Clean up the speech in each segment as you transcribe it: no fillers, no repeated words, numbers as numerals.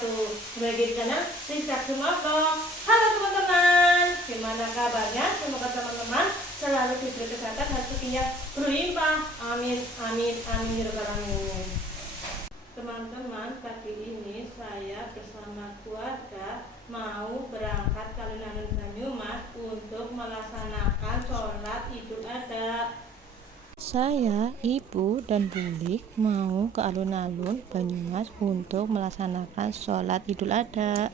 wabarakatuh. Kembali di channel Rizka Sumarto. Halo teman-teman, gimana kabarnya? Semoga teman-teman selalu diberi kesehatan dan rezekinya berlimpah. Amin, amin, amin ya rabbal alamin. Teman-teman, pagi ini saya bersama keluarga mau berangkat ke alun-alun Banyumas untuk melaksanakan sholat Idul Adha. Saya, Ibu, dan Bulik mau ke alun-alun Banyumas untuk melaksanakan sholat Idul Adha.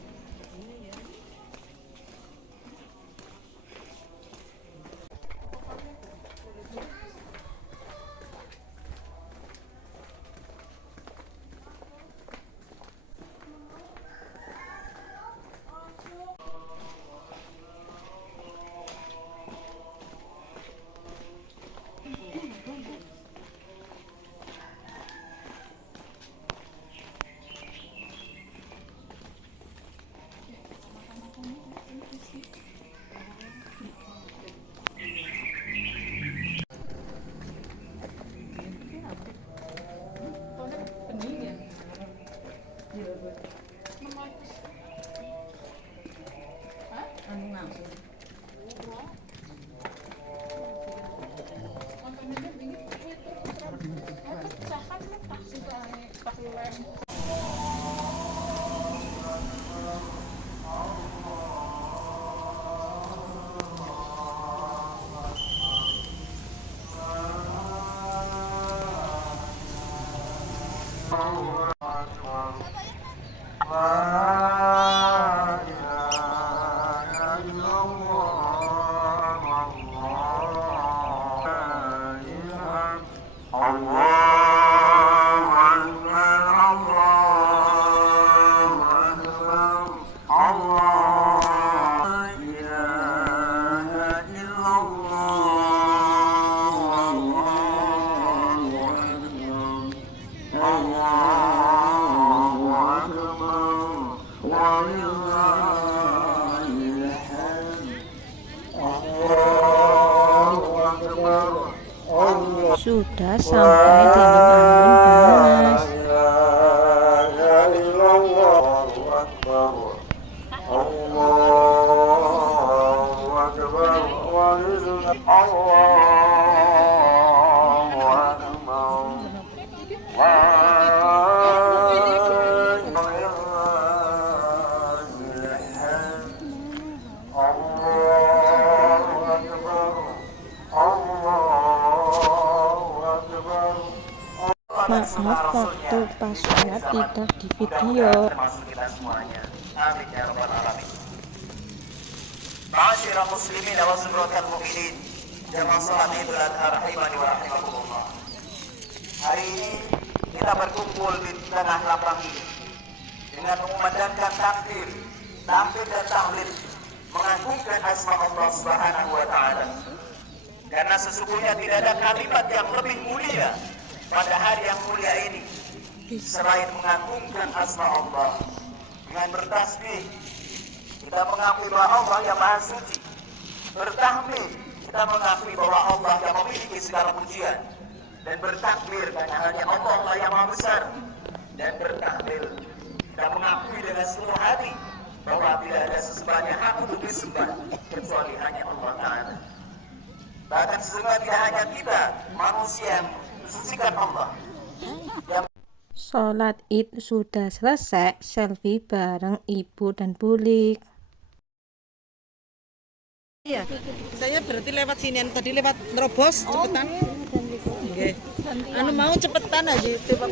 Sudah sampai di alun-alun Banyumas. Maaf waktu pas sholat tidak di video. Amin ya rabbal alamin. Ma'asyiral muslimin wa zumratal mu'minin, jamaah salat Idul Adha rahimani wa rahimakumullah. Hari ini kita berkumpul di tengah lapang ini dengan mengumandangkan takbir, tahmid dan tahlil, mengagungkan asma Allah Subhanahu wa taala. Karena sesungguhnya tidak ada kalimat yang lebih mulia pada hari yang mulia ini selain mengagungkan asma Allah. Dengan bertasbih kita mengakui bahwa Allah yang maha suci. Bertahmid kita mengakui bahwa Allah yang memiliki segala pujian. Dan bertakbir karena hanya Allah lah yang maha besar. Dan bertahlil kita mengakui dengan seluruh hati bahwa tidak ada sesembahan yang hak untuk disembah kecuali hanya Allah Ta'ala. Bahkan sesungguhnya tidak hanya kita manusia yang mensucikan Allah. Sholat Id sudah selesai, selfie bareng Ibu dan Bulik. Iya, saya berarti lewat sini, tadi lewat nerobos, cepetan. Oke. Anu mau cepetan aja itu, Pak.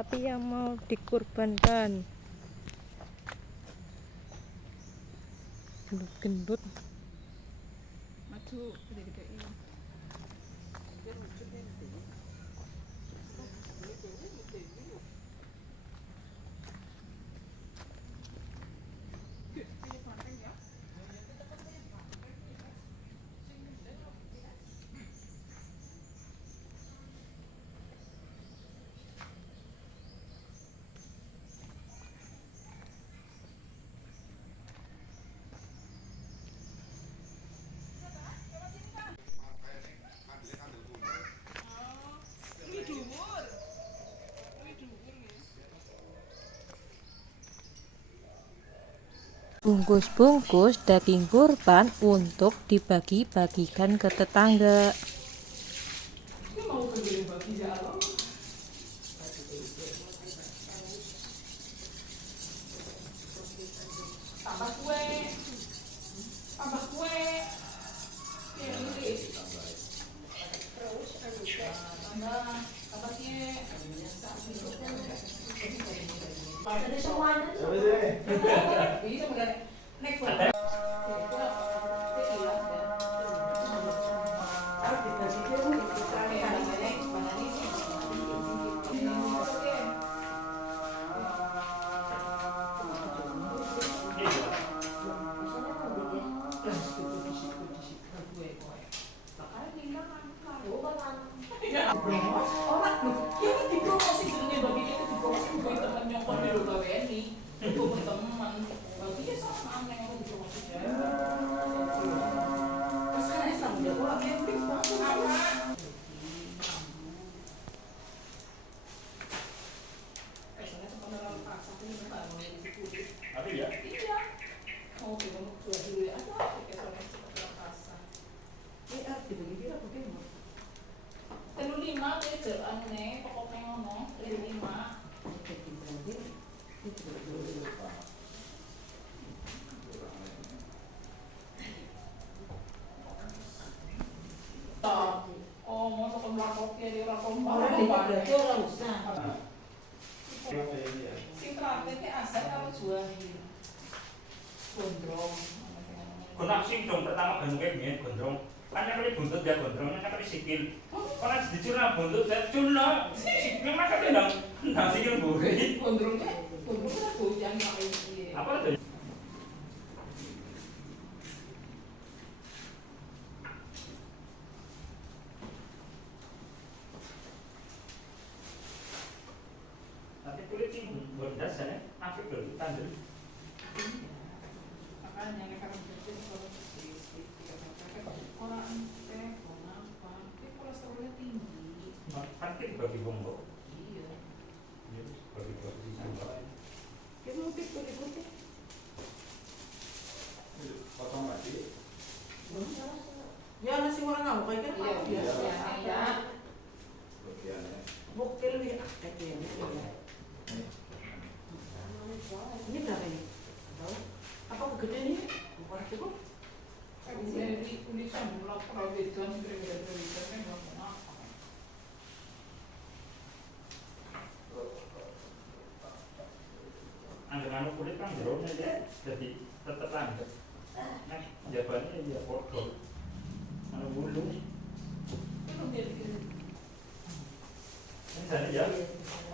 sapi yang mau dikurbankan. Gendut-gendut. Maju gede-gede ini. Bungkus-bungkus daging kurban untuk dibagi-bagikan ke tetangga. Konak sing dong pertama gandungnya biyen gondrong. Kan kali buntut ya gondrongnya kan kali sikil. Konak dicurna buntut ya curna. Sikil mah kan ndang sikil buri. Gondrongnya goyang pakai. Apa tuh? Tapi kulit sing bondas ya, apik lho tandel. Makanya nek karep jadi orang teh apa? Ini kolesterolnya tinggi. Penting bagi wong kok. Iya. Ya bagi sampai. Kita mesti putih-putih. Potong lagi. Ya nasi orang nggak kayak gitu. Iya, ya. Bukil ya, kayak ini. Ini berapa ini? Tahu? Apa kegedean ini? Bukan cukup. Jadi tulisan mulai perawatan kira-kira kan nggak pernah. Anggaran kulit kan jerone deh, jadi tetep lanjut. Nah, jawabannya ya podo. Anu bulu. Ini sana ya.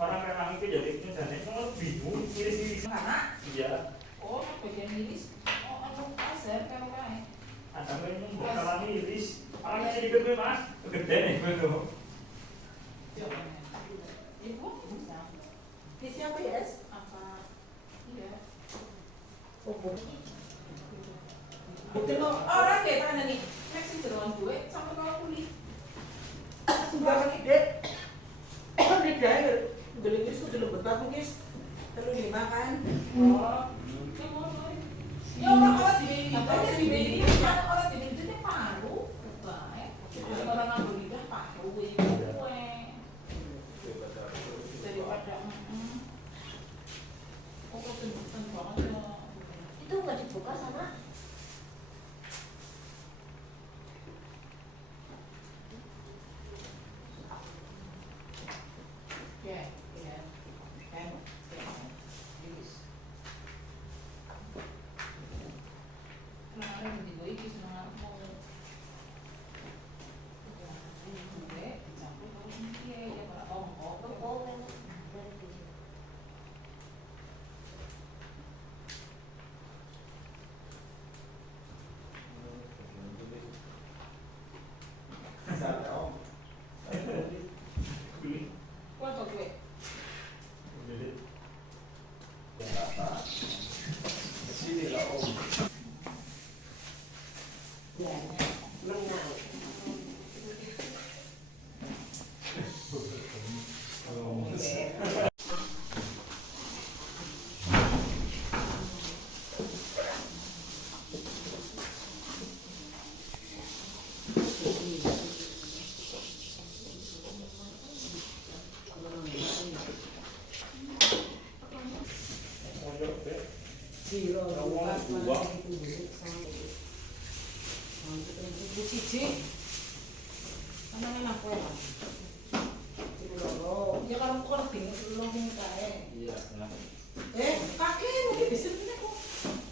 Orang itu jadi ini sana itu bingung iris-iris. Mana? Iya. Oh, bagian iris. Oh, anu kasar kalau kayak. Ada ini bakalan iris. Orang yang ikut Mas, gede nih betul. Ibu bisa. Di siapa ya? Apa? Iya. Orang kayak mana nih? Next itu doang duit sampai kalau kulit. Sudah gede. Beda ya. Beli ini sudah lebih betah mungkin. Terus dimakan. Oh. Ya orang di beli orang di beli itu paru. Baik. Orang ngambil lidah paru gue. Daripada oh kenceng banget ya. Itu nggak dibuka sama Ya, ya. Siro, Rawang pas dua. mana itu dulu sama itu. Itu cici. Sama enak kue lah. Cici loro. Ya kalau kau lebih lebih kae. Iya, ya. Kaki mungkin bisa punya kok.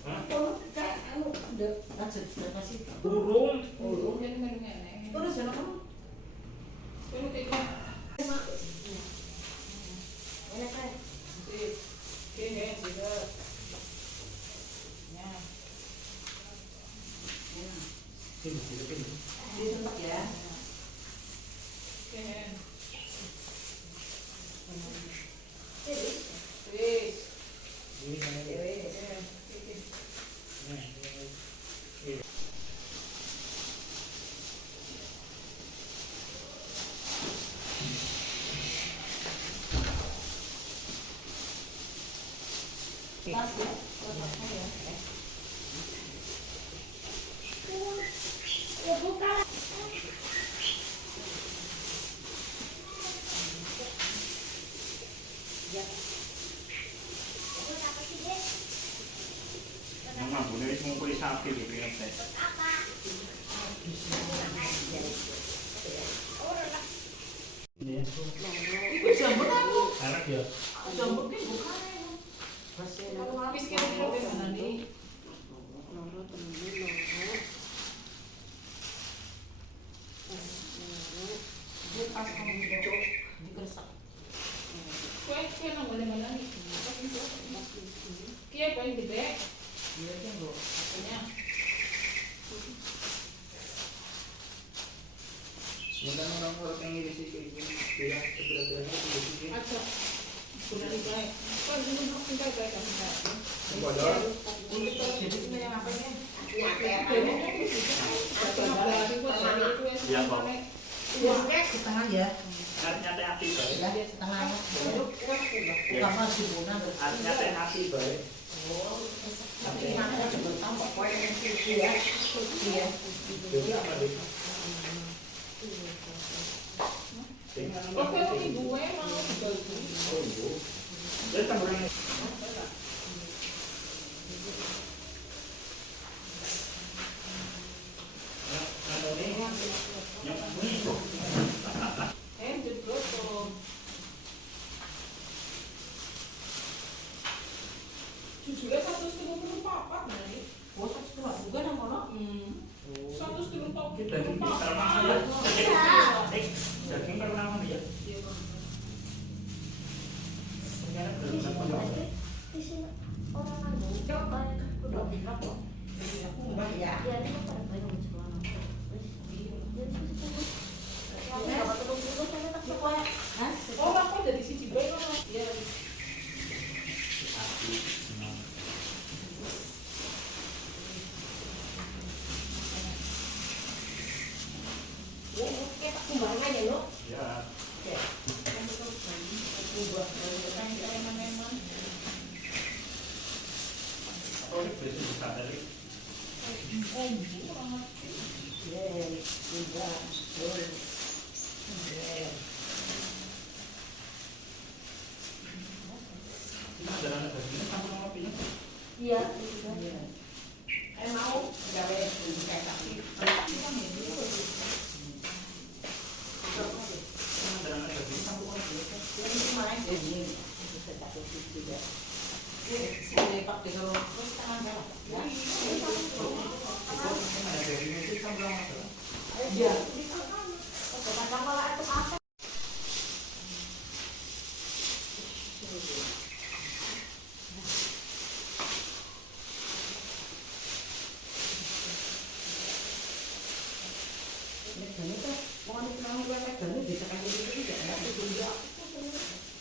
Hah? Kalau kayak anu udah lanjut berapa sih? Burung. Oh, jadi ngene. Terus jangan kamu. Kamu kayak enak kan? Ini juga. Ya. Sini, sini, sini. Di tempat ya. Wis. Ini mana dia? Pas ya. Ya bukan. Yang mampu dari ngumpuli sapi di pinggir teh. Ini ya. Iku jambut aku. Anak ya. Jambut ki bukan. Kalau habis kira kira mana nih? Dia pas kamu cocok dikersak. Kue nang mana nih? Kia kue gede. Iya kan lo. Apanya? Sementara orang-orang yang ngiri sih kayak gini, bilang seberat-beratnya sudah sini. Aja. Sudah dibaik. Kau dulu nak tinggal baik kamu tak? Bodor. Ini tuh jadi punya yang apa ya? Iya, Pak. Setengah ya. Artinya teh hati baik. Ya, setengah. Utama si Buna. Artinya teh hati baik. Tapi mana coba tambah poin yang tinggi ya. Iya. Jadi apa deh? Oke, ibu mau begitu. Oh, ibu. Jadi tamburan. Jeblos tuh. Jujurnya 134 nih. Oh, 134 juga nama lo? 134. Daging karena daging karena apa ya? Sekarang Di sini belum ada di sini orang anu coba udah Aku mbak ya. ya ini kan pada banyak menjual terus jadi terus ya kalau terus dulu saya tak sekolah Oh, aku dari sisi baik kan? Iya. Ya, kita kembang aja lo. Ya. Apa ini biasa bisa dari? Ini ada anak dagingnya sama kopinya. iya Mau gawe kayak tapi. Ada anak dagingnya sama kopinya. Ini main ini. Ini pak dengan terus tangan bawah. Ya. Ada dagingnya itu sama berapa? Iya. kadang malah itu apa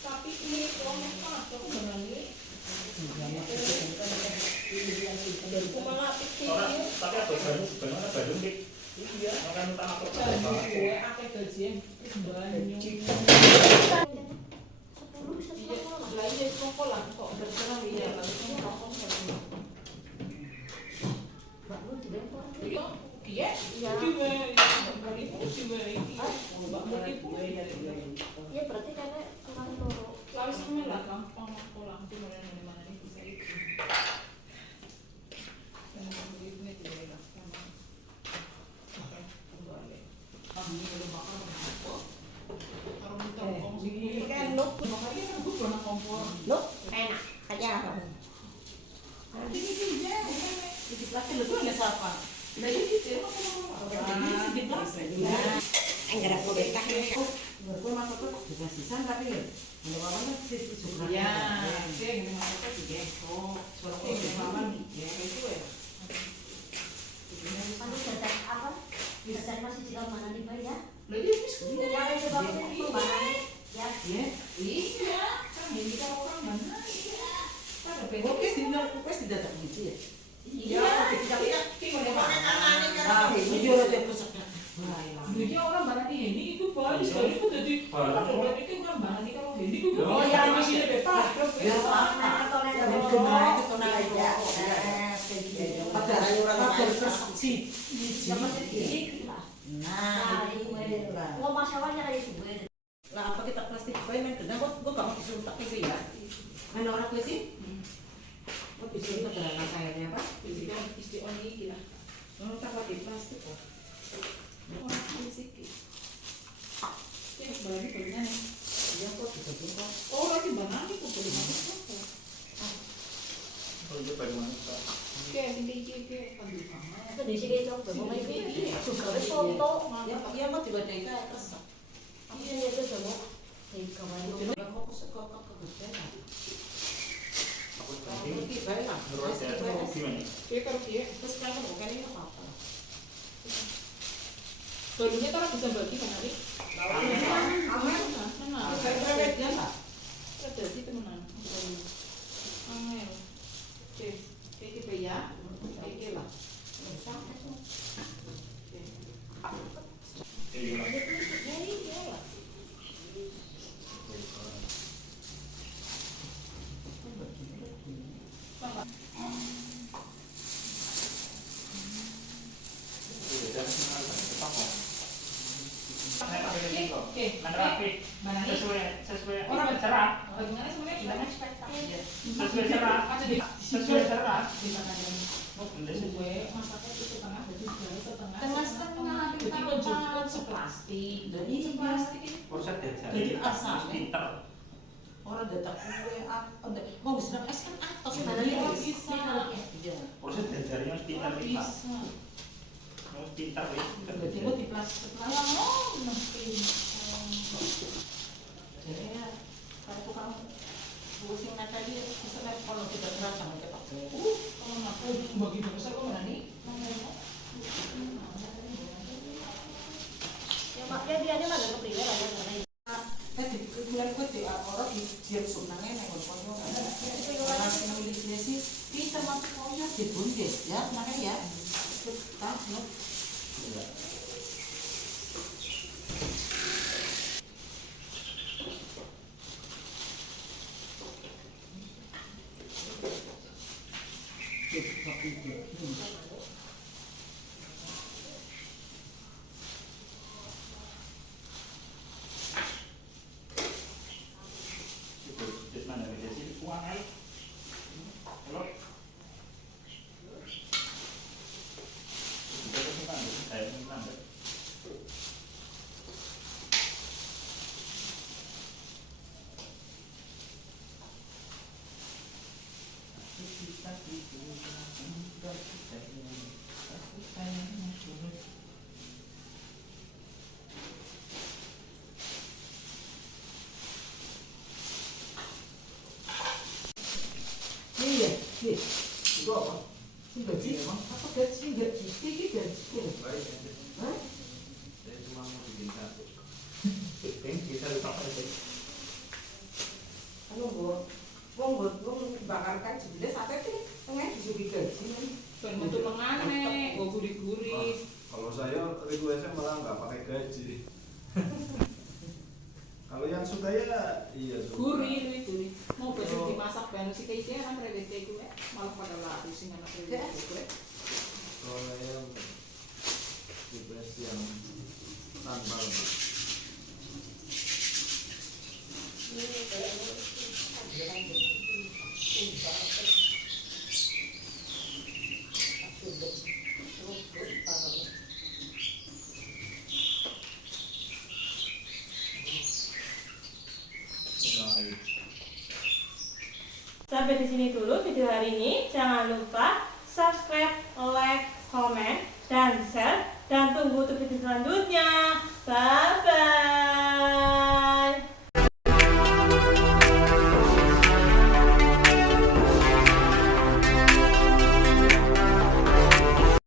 Tapi ini promek apa aku menangi. Aku malah pikir Tapi ada Bandung, sebenarnya Bandung dik. iya. Makan utama kok. Jangan gue akeh gajian banyak. 10 bisa Iya, sekolah lah iya sekolah kok bersenang iya langsung rokok sama. mbak lu tidak apa Iya, iya. Iya. Cuma bagi cuma ini. Mbak multiple. iya berarti karena kurang loro Lalu semuanya lah gampang aku langsung mana nih bisa itu. zona kompor. Loh, enak. Kayak apa? Ini dia. Di plastik lu nggak siapa? Nah ini dia apa? Di plastik. Enggak aku betah. Gue masuk tuh juga sisa tapi ya. Ada orang sih suka. Ya, dia yang masuk tuh juga. Oh, suara kok mama nih. Ya itu ya. Kamu datang apa? Datang masih juga mana nih Pak ya? Lagi habis kuliah. Ya, coba aku perubahan. Ya. Ya, iya. Kan ini kan orang mana? Iya. Ada pengokes di dalam kukes tidak tak gitu ya. Iya, tidak lihat. Gimana mana? Ah, ini dia orang yang kesak. Jadi orang mana nih ini itu baru sekali itu jadi orang itu kan mana nih kalau ini itu Oh ya, masih ada bebas. Ya, apa? Ada orang terus si. Nah, oh masalahnya kayak itu. Lah apa kita plastik gue main kena gua gak mau disuntak itu ya. Main orang gue sih. Gua disuntak dengan kayaknya apa? Isti on iki lah. Tak di plastik kok. Orang fisik. Ini balik belinya nih. Iya kok juga. Oh, lagi banana kok beli mana kok. Oh, itu bagaimana Pak? Oke, ini iki kan di kamar. Itu di sini dong, mau ini suka foto. Ya mau tiba tiba terus. Iya, itu coba. Kayak kawan itu. Mau kok kegedean. Aku Ini penting baik lah. menurut saya itu gimana? Dia kalau dia terus sekarang bukan ini apa-apa. Barunya taruh bisa bagi kan nanti. Aman. Nah, saya prewed ya lah. Terjadi temenan. Aman. Oke, kayak ya. Kayak lah. Jadi gimana? Ya iya lah. Sesuai orang cerah. Bagaimana sebenarnya kita ekspektasi. Sesuai cerah. Sesuai cerah. Gue masaknya itu setengah, jadi segala setengah. Tengah-setengah, Jadi menjadikan seplastik. Jadi seplastik ini. Proses Jadi dari asal pinter. orang datang gue mau sedang es kan atas Gimana dia nih? bisa. Iya. Proses dari mas pinter Orang lima. bisa. Mas pinter Berarti mau di plastik mesti. Jadi ya, kalau tukang busing tadi bisa lihat kalau kita terancam kita pakai. Kalau aku bagi besar kok mana nih? Ya makanya dia ini mah gak kepriwe lah ya karena itu. Tadi kemudian gue di orang di dia sunangnya nengok kono. Karena milik dia sih kita masuk kono di bundes ya, makanya ya. Kita no. Mana beda sih uang aja. Kalau kita simpan, saya simpan. Iya, iya. Gua apa? Gaji emang apa gaji ini gaji. Hah? Saya cuma mau bikin satu. Kita lupa aja. Anu gua bakar kaji dia sate tuh pengen disuruh gaji. Ben metu mengane, go gurih-gurih. Kalau saya requestnya malah nggak pakai gaji. Kalau yang suka ya iya suka. Gurih. Mau besok dimasak ben si kayak kan kredit kayak gue, malah pada lari sing anak kredit gue. Kalau yang request yang tanpa lemak. Nah, Sampai di sini dulu video hari ini. Jangan lupa subscribe, like, comment, dan share. Dan tunggu untuk video selanjutnya. Bye-bye.